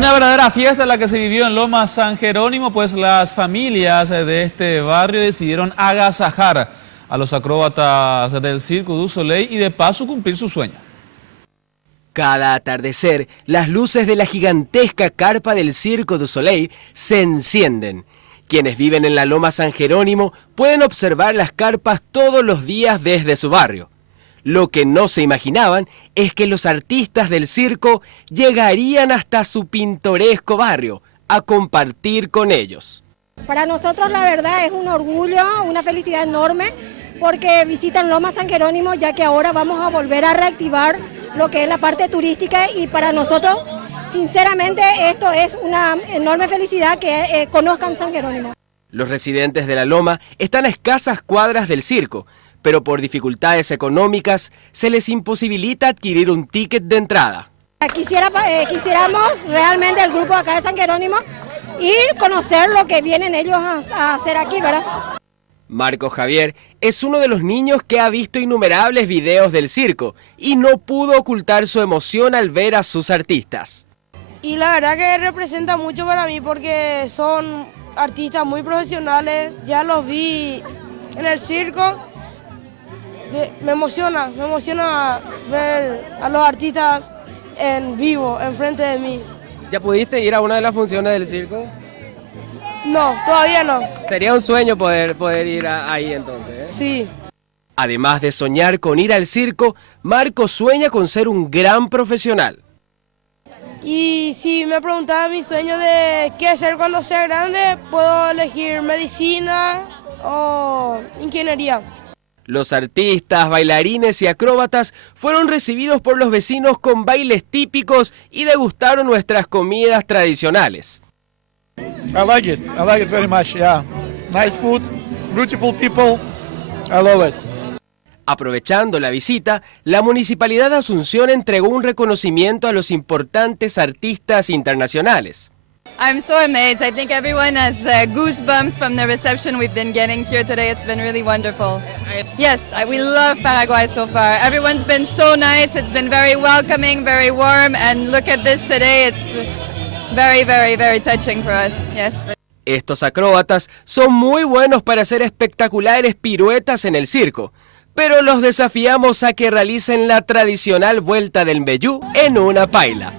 Una verdadera fiesta la que se vivió en Loma San Jerónimo, pues las familias de este barrio decidieron agasajar a los acróbatas del Cirque du Soleil y de paso cumplir su sueño. Cada atardecer, las luces de la gigantesca carpa del Cirque du Soleil se encienden. Quienes viven en la Loma San Jerónimo pueden observar las carpas todos los días desde su barrio. Lo que no se imaginaban es que los artistas del circo llegarían hasta su pintoresco barrio a compartir con ellos. Para nosotros la verdad es un orgullo, una felicidad enorme porque visitan Loma San Jerónimo, ya que ahora vamos a volver a reactivar lo que es la parte turística y para nosotros sinceramente esto es una enorme felicidad que conozcan San Jerónimo. Los residentes de la Loma están a escasas cuadras del circo, pero por dificultades económicas se les imposibilita adquirir un ticket de entrada. Quisiéramos realmente el grupo acá de San Jerónimo ir a conocer lo que vienen ellos a hacer aquí, ¿verdad? Marco Javier es uno de los niños que ha visto innumerables videos del circo y no pudo ocultar su emoción al ver a sus artistas. Y la verdad que representa mucho para mí porque son artistas muy profesionales, ya los vi en el circo. Me emociona ver a los artistas en vivo, enfrente de mí. ¿Ya pudiste ir a una de las funciones del circo? No, todavía no. Sería un sueño poder ir ahí entonces, ¿eh? Sí. Además de soñar con ir al circo, Marco sueña con ser un gran profesional. Y si me preguntaba mi sueño de qué hacer cuando sea grande, puedo elegir medicina o ingeniería. Los artistas, bailarines y acróbatas fueron recibidos por los vecinos con bailes típicos y degustaron nuestras comidas tradicionales. I like it very much, yeah. Nice food, beautiful people, I love it. Aprovechando la visita, la Municipalidad de Asunción entregó un reconocimiento a los importantes artistas internacionales. I'm so amazed. I think everyone has goosebumps from the reception we've been getting here today. It's been really wonderful. Yes, we love Paraguay so far. Everyone's been so nice. It's been very welcoming, very warm, and look at this today. It's very, very, very touching for us. Yes. Estos acróbatas son muy buenos para hacer espectaculares piruetas en el circo, pero los desafiamos a que realicen la tradicional vuelta del Mbejú en una paila.